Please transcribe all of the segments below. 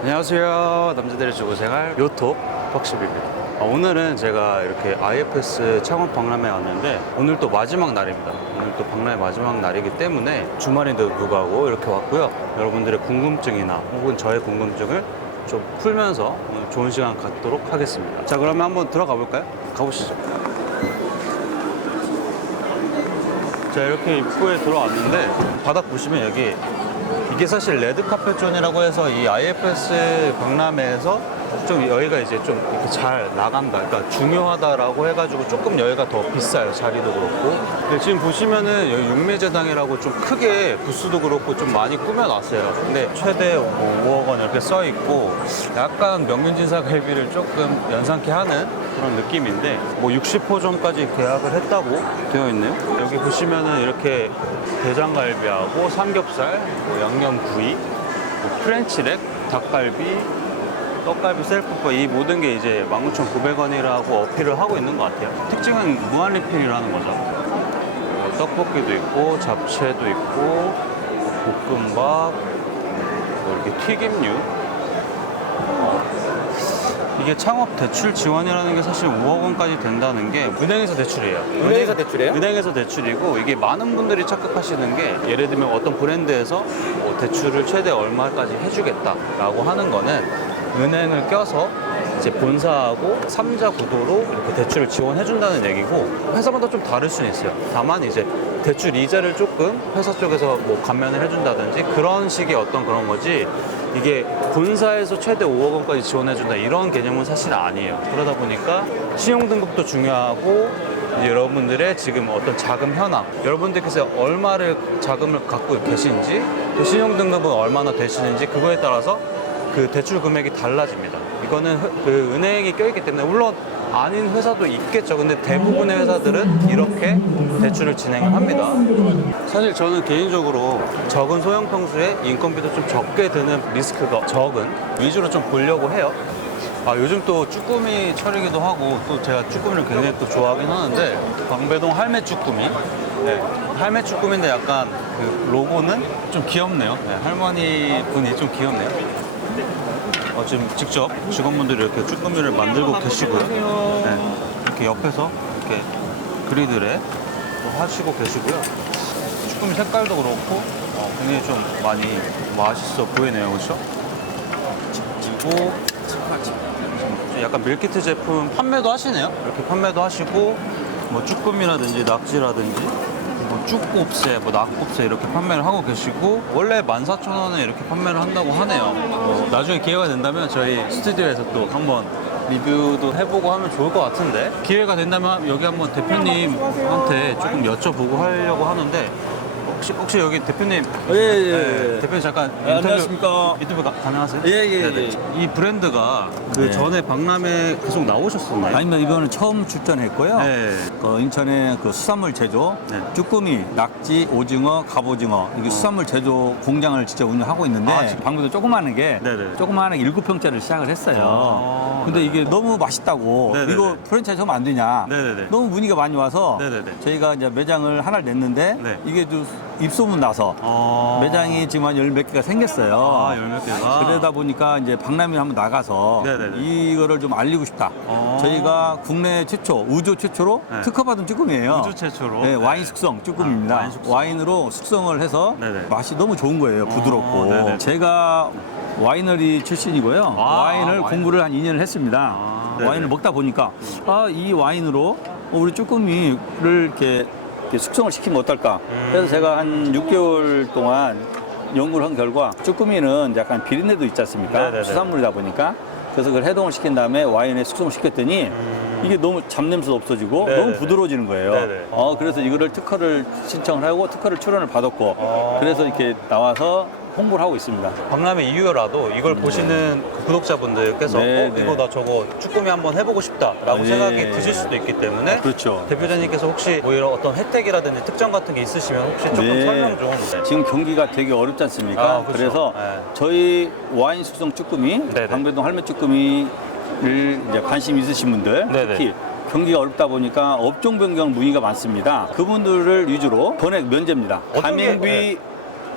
안녕하세요. 남자들의 주부생활 요톡 턱십입니다. 오늘은 제가 이렇게 IFS 창업 박람회 왔는데 오늘 또 마지막 날입니다. 오늘 또 박람회 마지막 날이기 때문에 주말인데도 불구하고 이렇게 왔고요. 여러분들의 궁금증이나 혹은 저의 궁금증을 좀 풀면서 오늘 좋은 시간 갖도록 하겠습니다. 자, 그러면 한번 들어가 볼까요? 가보시죠. 자, 이렇게 입구에 들어왔는데 바닥 보시면 여기 이게 사실 레드카펫 존이라고 해서 이 IFS 박람회에서 좀 여기가 이제 좀 이렇게 잘 나간다, 그러니까 중요하다라고 해가지고 조금 여기가 더 비싸요. 자리도 그렇고. 근데 지금 보시면은 여기 육매제당이라고 좀 크게 부스도 그렇고 좀 많이 꾸며놨어요. 근데 최대 5억 원 이렇게 써 있고 약간 명륜진사 갈비를 조금 연상케 하는 그런 느낌인데 뭐 60호점까지 계약을 했다고 되어 있네요. 여기 보시면은 이렇게 대장갈비하고 삼겹살, 뭐 양념구이, 뭐 프렌치렉, 닭갈비, 떡갈비, 셀프바 이 모든 게 이제 19,900원이라고 어필을 하고 있는 것 같아요. 특징은 무한 리필이라는 거죠. 떡볶이도 있고 잡채도 있고 볶음밥, 뭐 이렇게 튀김류. 이게 창업 대출 지원이라는 게 사실 5억 원까지 된다는 게 은행에서 대출이에요. 은행에서 대출이에요? 은행에서 대출이고 이게 많은 분들이 착각하시는 게 예를 들면 어떤 브랜드에서 뭐 대출을 최대 얼마까지 해주겠다라고 하는 거는 은행을 껴서 이제 본사하고 3자 구도로 이렇게 대출을 지원해준다는 얘기고 회사마다 좀 다를 수는 있어요. 다만 이제 대출 이자를 조금 회사 쪽에서 뭐 감면을 해준다든지 그런 식의 어떤 그런 거지 이게 본사에서 최대 5억 원까지 지원해준다 이런 개념은 사실 아니에요. 그러다 보니까 신용등급도 중요하고 여러분들의 지금 어떤 자금 현황, 여러분들께서 얼마를 자금을 갖고 계신지 또 신용등급은 얼마나 되시는지 그거에 따라서 그 대출 금액이 달라집니다. 이거는 그 은행이 껴있기 때문에 물론 아닌 회사도 있겠죠. 근데 대부분의 회사들은 이렇게 대출을 진행을 합니다. 사실 저는 개인적으로 적은 소형 평수에 인건비도 좀 적게 드는 리스크가 적은 위주로 좀 보려고 해요. 요즘 또 쭈꾸미 철이기도 하고 또 제가 쭈꾸미를 굉장히 또 좋아하긴 하는데 방배동 할매 쭈꾸미. 네, 할매 쭈꾸미인데 약간 그 로고는 좀 귀엽네요. 네, 할머니 분이 좀 귀엽네요. 지금 직접 직원분들이 이렇게 쭈꾸미를 만들고 계시고요. 네, 이렇게 옆에서 이렇게 그리드에 하시고 계시고요. 쭈꾸미 색깔도 그렇고 굉장히 좀 많이 맛있어 보이네요, 그렇죠? 그리고 약간 밀키트 제품 판매도 하시네요. 이렇게 판매도 하시고 뭐 쭈꾸미라든지 낙지라든지 뭐 쭈꼽새, 뭐 낙곱새 이렇게 판매를 하고 계시고 원래 14,000원에 이렇게 판매를 한다고 하네요. 나중에 기회가 된다면 저희 스튜디오에서 또 한번 리뷰도 해보고 하면 좋을 것 같은데 기회가 된다면 여기 한번 대표님한테 조금 여쭤보고 하려고 하는데 혹시 여기 대표님 예. 대표님 잠깐 안녕하십니까. 인터뷰 가능하세요? 예. 이 브랜드가 그 네. 전에 박람회 계속 나오셨었나요? 아니면 이거는 처음 출전했고요. 네. 인천의 그 수산물 제조, 네. 쭈꾸미, 낙지, 오징어, 갑오징어 이게 수산물 제조 공장을 직접 운영하고 있는데 지금. 방금도 조그마한 게 네네. 조그마한 7평짜리를 시작을 했어요. 근데 이게 너무 맛있다고 네네네. 이거 프랜차이즈 하면 안 되냐? 네네네. 너무 문의가 많이 와서 네네네. 저희가 이제 매장을 하나를 냈는데 네. 이게 좀 입소문 나서 매장이 지금 한 10몇 개가 생겼어요. 10몇 개가. 그러다 보니까 이제 박람회 한번 나가서 네네네. 이거를 좀 알리고 싶다. 저희가 국내 최초, 우주 최초로 네. 특허받은 쭈꾸미예요. 우주 최초로. 네, 와인 숙성 쭈꾸미입니다. 와인 숙성. 와인으로 숙성을 해서 네네. 맛이 너무 좋은 거예요. 부드럽고. 네네. 제가 와이너리 출신이고요. 와인을 와인. 공부를 한 2년을 했습니다. 네네. 와인을 먹다 보니까 이 와인으로 우리 쭈꾸미를 이렇게 숙성을 시키면 어떨까? 그래서 제가 한 6개월 동안 연구를 한 결과 쭈꾸미는 약간 비린내도 있지 않습니까? 네네네. 수산물이다 보니까 그래서 그걸 해동을 시킨 다음에 와인에 숙성을 시켰더니 이게 너무 잡냄새도 없어지고 네네네. 너무 부드러워지는 거예요. 네네. 그래서 이거를 특허를 신청을 하고 특허를 출원을 받았고 그래서 이렇게 나와서 홍보를 하고 있습니다. 박람회 이후라도 이걸 보시는 그 구독자분들께서 네, 이거 네. 나 저거 쭈꾸미 한번 해보고 싶다라고 네. 생각이 드실 수도 있기 때문에 그렇죠. 대표자님께서 혹시 뭐 이런 어떤 혜택이라든지 특정 같은 게 있으시면 혹시 조금 네. 설명 좀. 네. 지금 경기가 되게 어렵지 않습니까? 그렇죠. 그래서 네. 저희 와인 숙성 쭈꾸미, 네네. 방배동 할매 쭈꾸미를 이제 관심 있으신 분들 네네. 특히 경기가 어렵다 보니까 업종 변경 문의가 많습니다. 그분들을 위주로 전액 면제입니다. 어떤 게- 가맹비 네.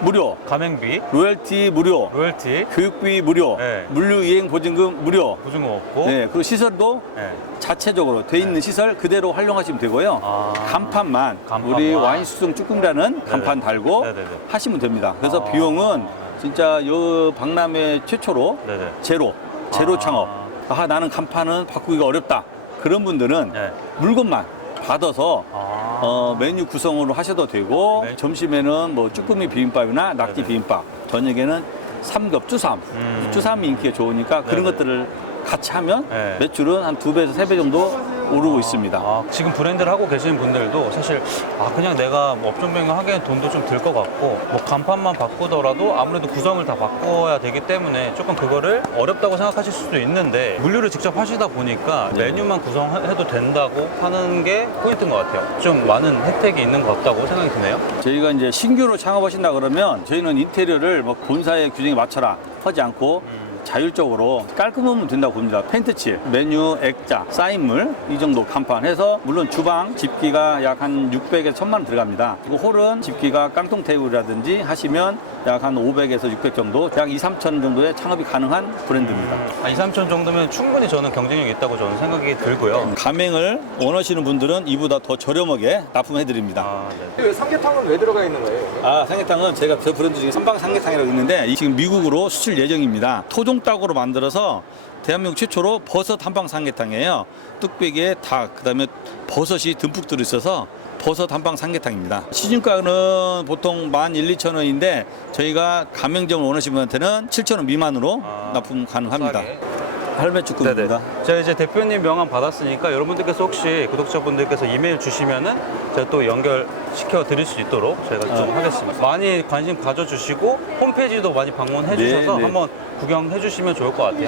무료, 가맹비, 로열티 무료, 로열티, 교육비 무료, 네. 물류이행 보증금 무료. 보증금 없고. 네, 그 시설도 네. 자체적으로 돼 있는 시설 그대로 활용하시면 되고요. 아. 간판만, 간판만. 우리 와인 수성 쭈꾸미라는 간판 달고 네네네. 하시면 됩니다. 그래서 아. 비용은 진짜 요 박람회 최초로 네네. 제로 아. 창업. 아, 나는 간판은 바꾸기가 어렵다. 그런 분들은 네. 물건만 받아서 아. 메뉴 구성으로 하셔도 되고 네. 점심에는 뭐 쭈꾸미 비빔밥이나 낙지 네네. 비빔밥, 저녁에는 삼겹 쭈삼, 쭈삼 인기가 좋으니까 그런 네네. 것들을 같이 하면 네. 매출은 한 2배에서 3배 정도 오르고 있습니다. 아, 지금 브랜드를 하고 계시는 분들도 사실 그냥 내가 뭐 업종 변경하기엔 돈도 좀 들 것 같고 뭐 간판만 바꾸더라도 아무래도 구성을 다 바꿔야 되기 때문에 조금 그거를 어렵다고 생각하실 수도 있는데 물류를 직접 하시다 보니까 네. 메뉴만 구성해도 된다고 하는 게 포인트인 것 같아요. 좀 많은 혜택이 있는 것 같다고 생각이 드네요. 저희가 이제 신규로 창업하신다 그러면 저희는 인테리어를 뭐 본사의 규정에 맞춰라 하지 않고 자율적으로 깔끔하면 된다고 봅니다. 페인트칠, 메뉴, 액자, 사인물 이 정도 간판 해서 물론 주방 집기가 약 한 600에서 1000만 원 들어갑니다. 그리고 홀은 집기가 깡통 테이블이라든지 하시면 약 한 500에서 600 정도, 약 2, 3천 정도의 창업이 가능한 브랜드입니다. 2, 3천 정도면 충분히 저는 경쟁력이 있다고 저는 생각이 들고요. 가맹을 원하시는 분들은 이보다 더 저렴하게 납품해 드립니다. 아, 네. 왜 삼계탕은 왜 들어가 있는 거예요? 삼계탕은 제가 저 브랜드 중에 삼방 삼계탕이라고 있는데 지금 미국으로 수출 예정입니다. 토종닭으로 만들어서 대한민국 최초로 버섯 한방 삼계탕이에요. 뚝배기에 닭, 그다음에 버섯이 듬뿍 들어있어서 버섯 한방 삼계탕입니다. 시중가는 보통 11,000-12,000원인데 저희가 가맹점을 원하시는 분한테는 7,000원 미만으로 납품 가능합니다. 싸게. 할매 쭈꾸미입니다. 제가 이제 대표님 명함 받았으니까 여러분들께서 혹시 구독자분들께서 이메일 주시면은 제가 또 연결시켜 드릴 수 있도록 저희가 좀 하겠습니다. 많이 관심 가져주시고 홈페이지도 많이 방문해 주셔서 네. 한번 구경해 주시면 좋을 것 같아요.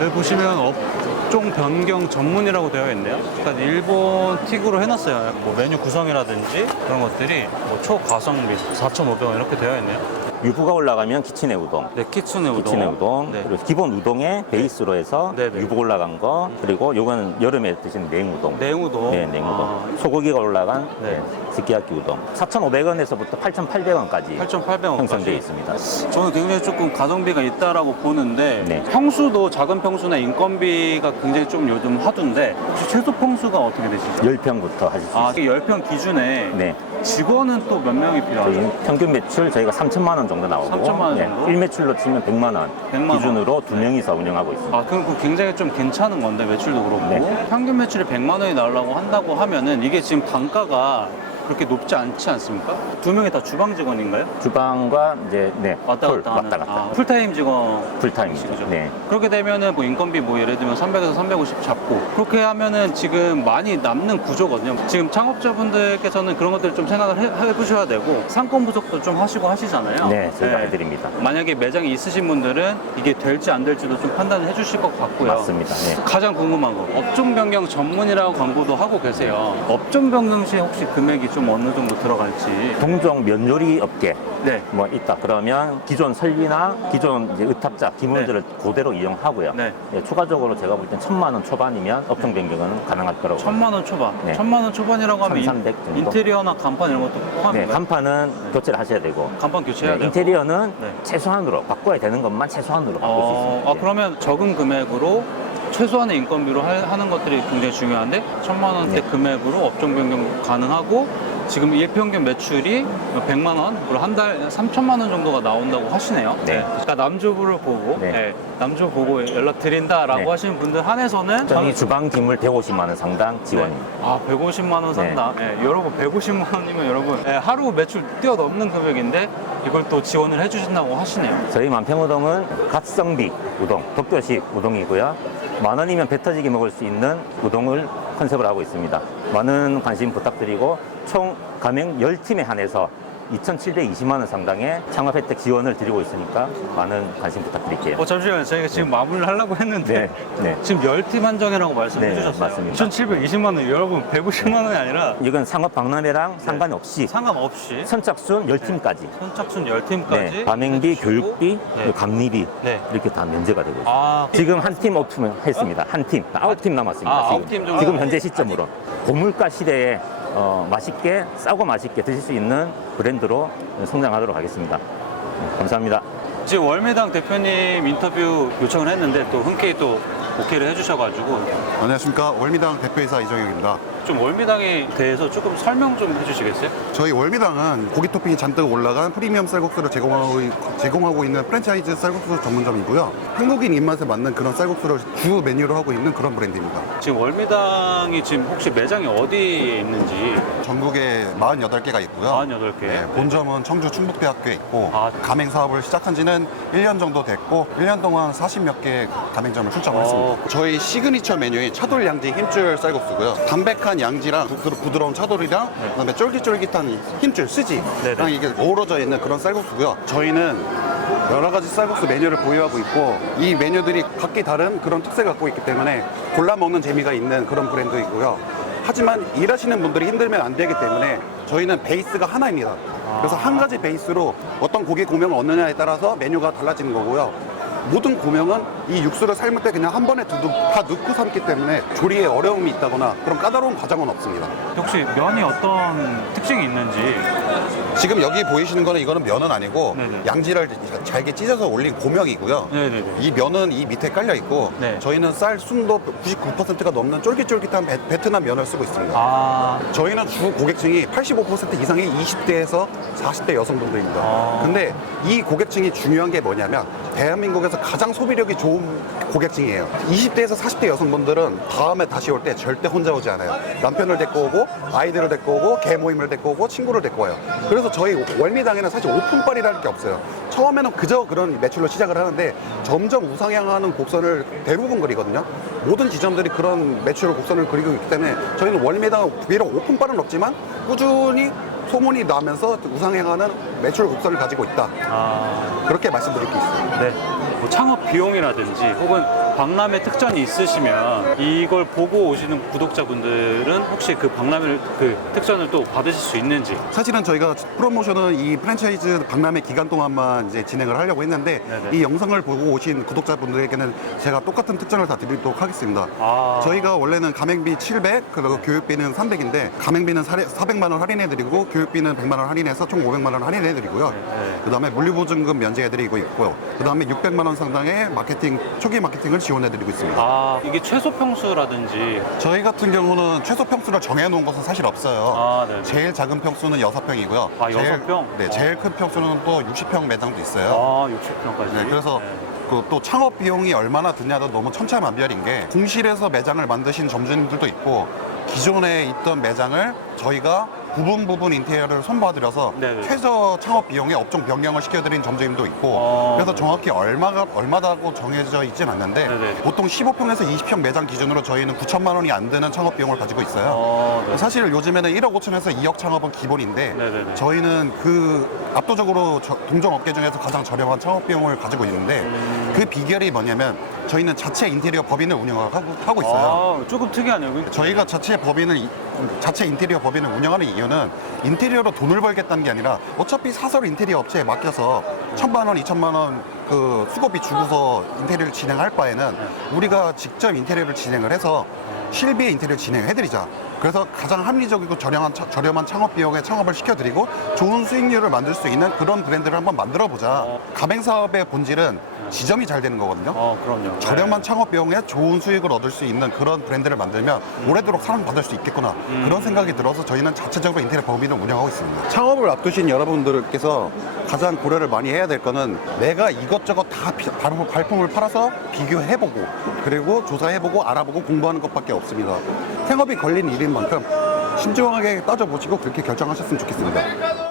여기 보시면 업종 변경 전문이라고 되어 있네요. 그러니까 일본 틱으로 해놨어요. 뭐 메뉴 구성이라든지 그런 것들이 뭐 초가성비 4,500원 이렇게 되어 있네요. 유부가 올라가면 키친의 우동, 네, 키츠네 우동. 키친의 우동, 네. 그리고 기본 우동에 베이스로 해서 네네. 유부 올라간 거, 그리고 요거는 여름에 드시는 냉우동. 냉우동. 네, 냉우동. 아, 소고기가 올라간 네. 스키야키 우동. 4,500원에서부터 8,800원까지 8,800원까지 형성되어 있습니다. 저는 굉장히 조금 가성비가 있다라고 보는데 네. 평수도 작은 평수나 인건비가 굉장히 좀 요즘 하던데 혹시 최소 평수가 어떻게 되시죠? 10평부터 하실 수 있습니다. 10평 기준에 네. 직원은 또 몇 명이 필요하죠? 저희 평균 매출 저희가 3천만 원 정도 나오고 3천만 원 정도? 1매출로 치면 100만 원 100만 원. 기준으로 2명이서 운영하고 있습니다. 그럼 그거 굉장히 좀 괜찮은 건데 매출도 그렇고 네. 평균 매출이 100만 원이 나오려고 한다고 하면은 이게 지금 단가가 그렇게 높지 않지 않습니까? 두 명이 다 주방 직원인가요? 주방과 이제 왔다 풀, 갔다 하는 왔다 갔다. 풀타임 직원 풀타임이죠. 그죠? 네. 그렇게 되면은 뭐 인건비 뭐 예를 들면 300에서 350 잡고 그렇게 하면은 지금 많이 남는 구조거든요. 지금 창업자분들께서는 그런 것들을 좀 생각을 해보셔야 되고 상권 부족도 좀 하시고 하시잖아요. 네, 저희가 해드립니다. 만약에 매장이 있으신 분들은 이게 될지 안 될지도 좀 판단을 해주실 것 같고요. 맞습니다. 네. 가장 궁금한 거 업종 변경 전문이라고 광고도 하고 계세요. 업종 변경 시 혹시 금액이 좀 어느 정도 들어갈지. 동종 면요리 업계 네. 뭐 있다 그러면 기존 설비나 기존 이제 의탁자 기물들을 그대로 이용하고요. 네. 예, 추가적으로 제가 볼 땐 1,000만 원 초반이면 업종 변경은 가능할 거라고. 1,000만 원 초반. 네. 1,000만 원 초반이라고 하면 1,300 정도? 인테리어나 간판 이런 것도 네, 포함인가요? 간판은 교체를 하셔야 되고. 간판 교체해야 네, 돼요. 인테리어는 네. 최소한으로 바꿔야 되는 것만 최소한으로 바꿀 수 있습니다. 예. 그러면 적은 금액으로 최소한의 인건비로 하는 것들이 굉장히 중요한데 1,000만 원대 네. 금액으로 업종 변경 가능하고 지금 일평균 매출이 100만 원, 그리고 한 달 3천만 원 정도가 나온다고 하시네요. 네. 그러니까 남주부를 보고 네. 남주부 보고 연락드린다라고 네. 하시는 분들 한해서는 저희 주방 기물 150만 원 상당 지원입니다. 150만 원 산다. 여러분 150만 원이면 여러분 하루 매출 뛰어넘는 금액인데 이걸 또 지원을 해주신다고 하시네요. 저희 만평우동은 갓성비 우동, 독도식 우동이고요. 10,000원이면 배 터지게 먹을 수 있는 우동을 컨셉을 하고 있습니다. 많은 관심 부탁드리고 총 가맹 10팀에 한해서 2,720만 원 상당의 창업 혜택 지원을 드리고 있으니까 많은 관심 부탁드릴게요. 잠시만요. 저희가 지금 마무리를 하려고 했는데 네, 네. 지금 10팀 한정이라고 말씀해 네, 주셨어요. 맞습니다. 2,720만 원. 여러분 150만 원이 아니라 이건 상업 박람회랑 상관없이 상관없이 선착순 10팀까지 선착순 10팀까지 네, 가맹비, 교육비, 네. 감리비 네. 이렇게 다 면제가 되고 있습니다. 지금 한 팀 오픈을 했습니다. 한 팀, 9팀 남았습니다. 아, 지금. 9팀 정도? 지금 현재 시점으로 고물가 시대에 맛있게 싸고 맛있게 드실 수 있는 브랜드로 성장하도록 하겠습니다. 감사합니다. 지금 월미당 대표님 인터뷰 요청을 했는데 또 흔쾌히 또 오케이를 해주셔가지고 안녕하십니까. 월미당 대표이사 이정혁입니다. 좀 월미당에 대해서 조금 설명 좀 해주시겠어요? 저희 월미당은 고기 토핑이 잔뜩 올라간 프리미엄 쌀국수를 제공하고 있는 프랜차이즈 쌀국수 전문점이고요. 한국인 입맛에 맞는 그런 쌀국수를 주 메뉴로 하고 있는 그런 브랜드입니다. 지금 월미당이 지금 혹시 매장이 어디에 있는지 전국에 48개가 있고요. 48개. 네, 본점은 청주 충북대학교에 있고 아. 가맹 사업을 시작한 지는 1년 정도 됐고 1년 동안 40몇 개 가맹점을 출장을 했습니다. 저희 시그니처 메뉴인 차돌 양지 힘줄 쌀국수고요. 담백한 양지랑 부드러운 차돌이랑 그다음에 쫄깃쫄깃한 힘줄 스지랑 이게 어우러져 있는 그런 쌀국수고요. 저희는 여러 가지 쌀국수 메뉴를 보유하고 있고 이 메뉴들이 각기 다른 그런 특색을 갖고 있기 때문에 골라 먹는 재미가 있는 그런 브랜드이고요. 하지만 일하시는 분들이 힘들면 안 되기 때문에 저희는 베이스가 하나입니다. 그래서 한 가지 베이스로 어떤 고기 고명을 얻느냐에 따라서 메뉴가 달라지는 거고요. 모든 고명은 이 육수를 삶을 때 그냥 한 번에 다 넣고 삶기 때문에 조리에 어려움이 있다거나 그런 까다로운 과정은 없습니다. 혹시 면이 어떤 특징이 있는지 지금 여기 보이시는 거는 이거는 면은 아니고 네네. 양지를 잘게 찢어서 올린 고명이고요. 네네네. 이 면은 이 밑에 깔려 있고 네. 저희는 쌀 순도 99%가 넘는 쫄깃쫄깃한 베트남 면을 쓰고 있습니다. 아, 저희는 주 고객층이 85% 이상이 20대에서 40대 여성분들입니다. 아. 근데 이 고객층이 중요한 게 뭐냐면 대한민국에서 가장 소비력이 좋은 고객층이에요. 20대에서 40대 여성분들은 다음에 다시 올 때 절대 혼자 오지 않아요. 남편을 데리고 오고 아이들을 데리고 오고 개 모임을 데리고 오고 친구를 데리고 와요. 그래서 저희 월미당에는 사실 오픈빨이라는 게 없어요. 처음에는 그저 그런 매출로 시작을 하는데 점점 우상향하는 곡선을 대부분 그리거든요. 모든 지점들이 그런 매출 곡선을 그리고 있기 때문에 저희는 월미당 비록 오픈빨은 없지만 꾸준히 소문이 나면서 우상향하는 매출 곡선을 가지고 있다. 그렇게 말씀드릴 게 있어요. 네. 뭐 창업 비용이라든지 혹은 박람회 특전이 있으시면 이걸 보고 오시는 구독자분들은 혹시 그 박람회 그 특전을 또 받으실 수 있는지. 사실은 저희가 프로모션은 이 프랜차이즈 박람회 기간 동안만 이제 진행을 하려고 했는데 네네. 이 영상을 보고 오신 구독자분들에게는 제가 똑같은 특전을 다 드리도록 하겠습니다. 아. 저희가 원래는 가맹비 700 그리고 교육비는 300인데 가맹비는 400만 원 할인해드리고 교육비는 100만 원 할인해서 총 500만 원 할인해드리고요. 네. 그다음에 물류보증금 면제해드리고 있고요. 그다음에 600만 원 상당의 초기 마케팅을 지원해드리고 있습니다. 아, 이게 최소 평수라든지. 저희 같은 경우는 최소 평수를 정해놓은 것은 사실 없어요. 아, 네. 제일 작은 평수는 6평이고요. 아, 6평? 네, 제일 큰 평수는 또 60평 매장도 있어요. 아, 60평까지. 네, 그래서 그 또 창업 비용이 얼마나 드냐도 너무 천차만별인 게 공실에서 매장을 만드신 점주님들도 있고 기존에 있던 매장을 저희가 부분 인테리어를 손봐드려서 네네. 최저 창업 비용에 업종 변경을 시켜드린 점주님도 있고 그래서 정확히 얼마다고 정해져 있진 않는데 네네. 보통 15평에서 20평 매장 기준으로 저희는 9천만 원이 안 되는 창업 비용을 가지고 있어요. 네. 사실 요즘에는 1억 5천에서 2억 창업은 기본인데 네네네. 저희는 그 압도적으로 동종업계 중에서 가장 저렴한 창업 비용을 가지고 있는데 그 비결이 뭐냐면 저희는 자체 인테리어 법인을 운영하고 있어요. 아, 조금 특이하네요. 저희가 자체 인테리어 법인을 운영하는 이유는 인테리어로 돈을 벌겠다는 게 아니라 어차피 사설 인테리어 업체에 맡겨서 1,000만 원, 2,000만 원 그 수고비 주고서 인테리어를 진행할 바에는 우리가 직접 인테리어를 진행을 해서 실비의 인테리어 진행해드리자. 그래서 가장 합리적이고 저렴한 창업 비용에 창업을 시켜드리고 좋은 수익률을 만들 수 있는 그런 브랜드를 한번 만들어보자. 가맹 사업의 본질은 지점이 잘 되는 거거든요. 그럼요. 저렴한 창업 비용에 좋은 수익을 얻을 수 있는 그런 브랜드를 만들면 오래도록 사랑받을 수 있겠구나. 그런 생각이 들어서 저희는 자체적으로 인테리어 법인을 운영하고 있습니다. 창업을 앞두신 여러분들께서 가장 고려를 많이 해야 될 거는 내가 이것저것 다 발품을 팔아서 비교해보고 그리고 조사해보고 알아보고 공부하는 것밖에 없습니다. 생업이 걸린 일인 만큼 신중하게 따져보시고 그렇게 결정하셨으면 좋겠습니다.